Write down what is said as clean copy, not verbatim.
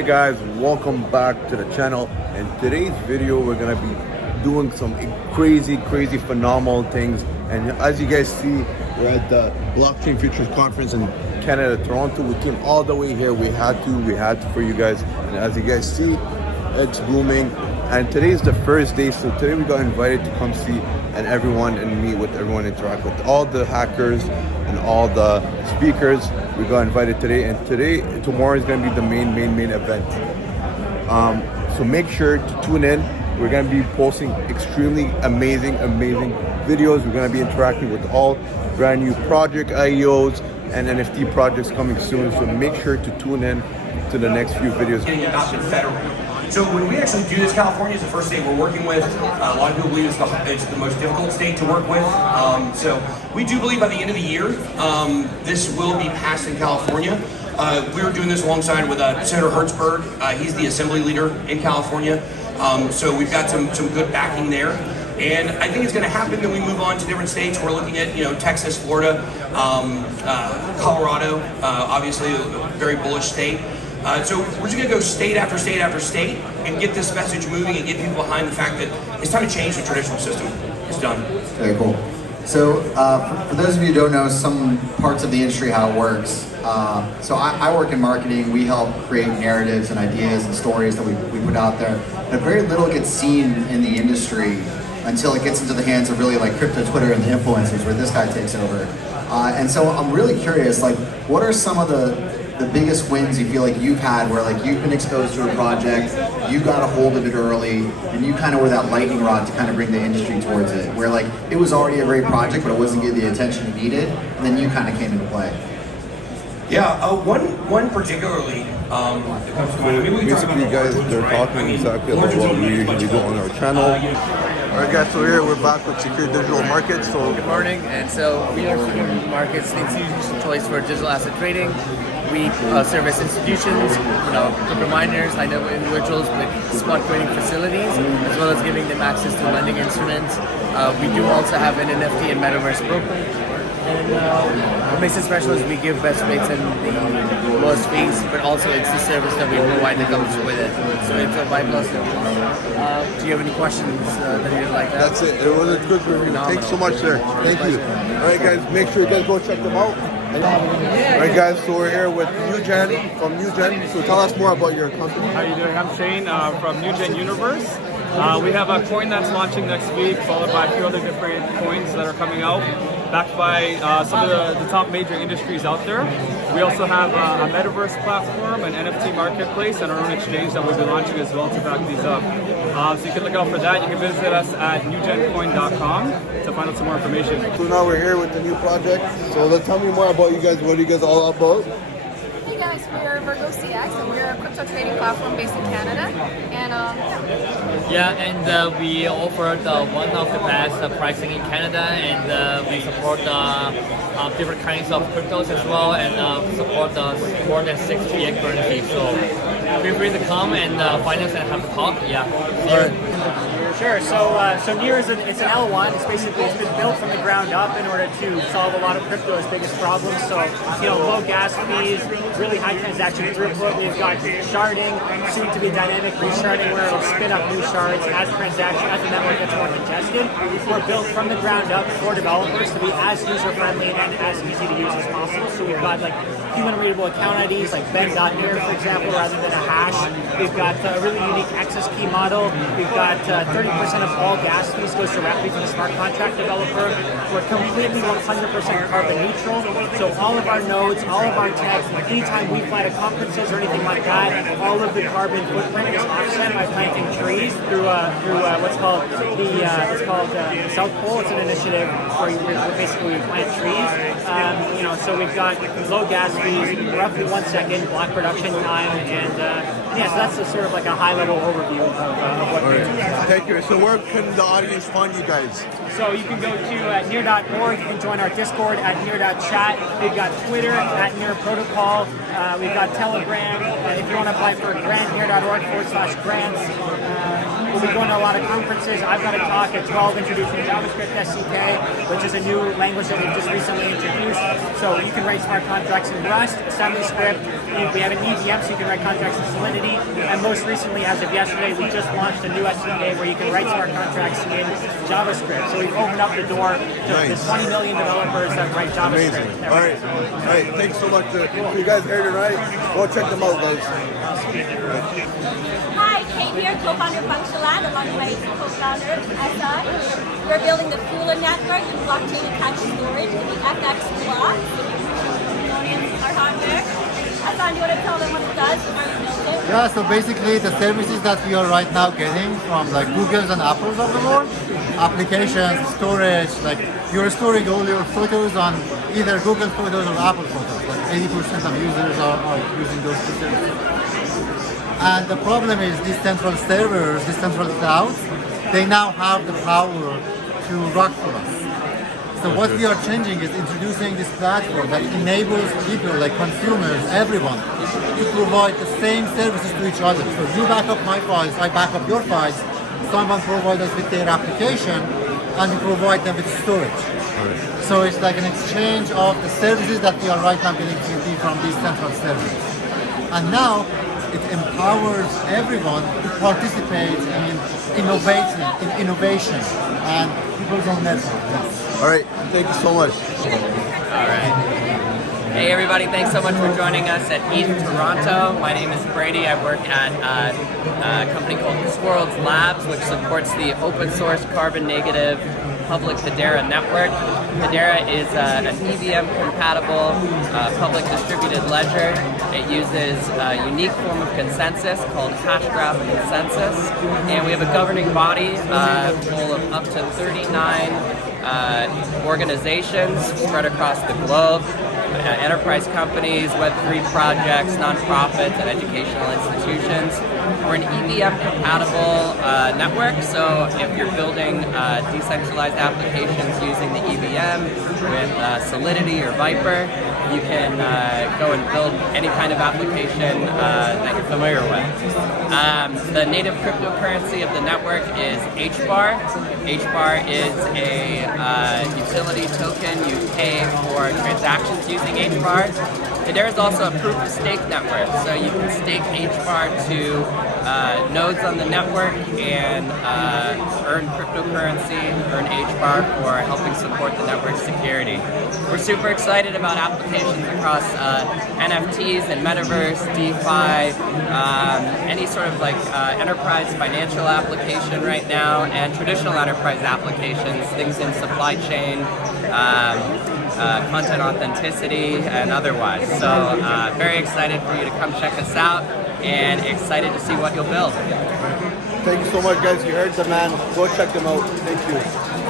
Hey guys, welcome back to the channel. In today's video, we're gonna be doing some crazy, phenomenal things. And as you guys see, we're at the Blockchain Futures Conference in Canada, Toronto. We came all the way here. We had to for you guys. And as you guys see, it's booming. And today's the first day, so today we got invited to come see and meet with everyone, interact with all the hackers and all the speakers. We got invited today, and tomorrow is going to be the main event. So make sure to tune in. We're going to be posting extremely amazing videos. We're going to be interacting with all brand new project IEOs and NFT projects coming soon. So make sure to tune in to the next few videos. Getting adopted federally. So when we actually do this, California is the first state we're working with. A lot of people believe it's the most difficult state to work with. So we do believe by the end of the year, this will be passed in California. We were doing this alongside with Senator Hertzberg. He's the assembly leader in California. So we've got some good backing there. And I think it's going to happen. Then we move on to different states. We're looking at Texas, Florida, Colorado, obviously a very bullish state. So we're just going to go state after state after state and get this message moving and get people behind the fact that it's time to change the traditional system. It's done. Very cool. So for those of you who don't know some parts of the industry, how it works, so I work in marketing. We help create narratives and ideas and stories that we put out there. But very little gets seen in the industry until it gets into the hands of really like crypto Twitter and the influencers, where this guy takes over. And so I'm really curious, like, what are some of the biggest wins you feel like you've had where like you've been exposed to a project, you got a hold of it early, and you kind of were that lightning rod to kind of bring the industry towards it, where like it was already a great project but it wasn't getting the attention it needed, and then you kind of came into play? Yeah, one particularly that comes to mind. I mean, we can talk Basically, about guys, they're talking exactly about what we usually do on our channel. Alright guys, so here we're back with Secure Digital Markets. So good morning, and so we are Secure Markets, the institutional choice for digital asset trading. We service institutions, crypto miners, high-net-worth individuals with spot trading facilities, as well as giving them access to lending instruments. We do also have an NFT and metaverse brokerage. And what makes it special is we give best rates and the lowest fees, but also it's the service that we provide that comes with it. So it's a Y plus service. Do you have any questions that you'd like to ask? that's it. It was a good review. Thanks so much, sir. Thank you. Alright guys, make sure you guys go check them out. Alright guys, so we're here with NewGen from NewGen. So tell us more about your company. How are you doing? I'm Shane from NewGen Universe. We have a coin that's launching next week, followed by a few other different coins that are coming out, backed by some of the top major industries out there. We also have a metaverse platform, an NFT marketplace, and our own exchange that we'll be launching as well to back these up. So you can look out for that. You can visit us at newgencoin.com to find out some more information. So now we're here with the new project. So tell me more about you guys. What are you guys all about? Hey guys, we're Virgo CX, and we're a crypto trading platform based in Canada. And we offer one of the best pricing in Canada, and we support different kinds of cryptos as well, and support more than 6 fiat currencies. So feel free to come and find us and have a talk. Yeah. Sure. So Near is it's an L1. It's been built from the ground up in order to solve a lot of crypto's biggest problems. So low gas fees, really high transaction throughput. We've got sharding, soon to be dynamic resharding, where it'll spin up new shards as the network gets more congested. We're built from the ground up for developers to be as user friendly and as easy to use as possible. So we've got like human readable account IDs like Ben.Near, for example, rather than a hash. We've got a really unique access key model. We've got 30% of all gas fees goes directly to the smart contract developer. We're completely 100% carbon neutral. So all of our nodes, all of our tech, anytime we fly to conferences or anything like that, all of the carbon footprint is offset by planting trees through what's called the South Pole. It's an initiative where we plant trees. So we've got low gas fees, roughly 1 second block production time, and so that's sort of like a high-level overview of what we do. Thank you. So where can the audience find you guys? So you can go to near.org, you can join our Discord at near.chat. We've got Twitter at Near Protocol. We've got Telegram. If you want to apply for a grant, near.org/grants. We'll be going to a lot of conferences. I've got a talk at 12 introducing JavaScript SDK, which is a new language that we've just recently introduced. So you can write smart contracts in Rust, AssemblyScript. We have an EVM, so you can write contracts in Solidity. And most recently, as of yesterday, we just launched a new SDK where you can write smart contracts in JavaScript. So we've opened up the door to the 20 million developers that write JavaScript. Amazing. All right. Thanks so much. If you guys heard it right, go check them out, guys. Hi, Kate here, co-founder of Functionland, along with my co-founder, SI. We're building the Fula network and blockchain attached storage with the FX block. Our hardware. Hassan, do you want to tell them what it does before we build it? Yeah, so basically the services that we are right now getting from like Google's and Apple's of the world, applications, storage, like you're storing all your photos on either Google Photos or Apple Photos. Like 80% of users are using those two services. And the problem is these central servers, these central clouds, they now have the power to rock for us. So what we are changing is introducing this platform that enables people like consumers, everyone, to provide the same services to each other. So you back up my files, I back up your files, someone provides us with their application, and we provide them with storage. So it's like an exchange of the services that we are right now getting from these central servers. And now it empowers everyone to participate in innovation and people's own network. Yes. All right. Thank you so much. All right. Hey everybody, thanks so much for joining us at ETH Toronto. My name is Brady. I work at a company called Swirlds Labs, which supports the open source carbon negative public Hedera network. Hedera is an EVM compatible public distributed ledger. It uses a unique form of consensus called Hashgraph consensus. And we have a governing body full of up to 39 organizations spread across the globe. Enterprise companies, Web3 projects, nonprofits, and educational institutions. We're an EVM compatible network, so if you're building decentralized applications using the EVM with Solidity or Viper, you can go and build any kind of application that you're familiar with. The native cryptocurrency of the network is HBAR. HBAR is a utility token you pay for transactions using HBAR. Hedera is also a proof of stake network, so you can stake HBAR to nodes on the network and earn cryptocurrency, earn HBAR for helping support the network security. We're super excited about applications across NFTs and metaverse, DeFi, any sort of like enterprise financial application right now, and traditional enterprise applications, things in supply chain, content authenticity, and otherwise. So very excited for you to come check us out and excited to see what you'll build. Thank you so much, guys. You heard the man. Go check them out. Thank you.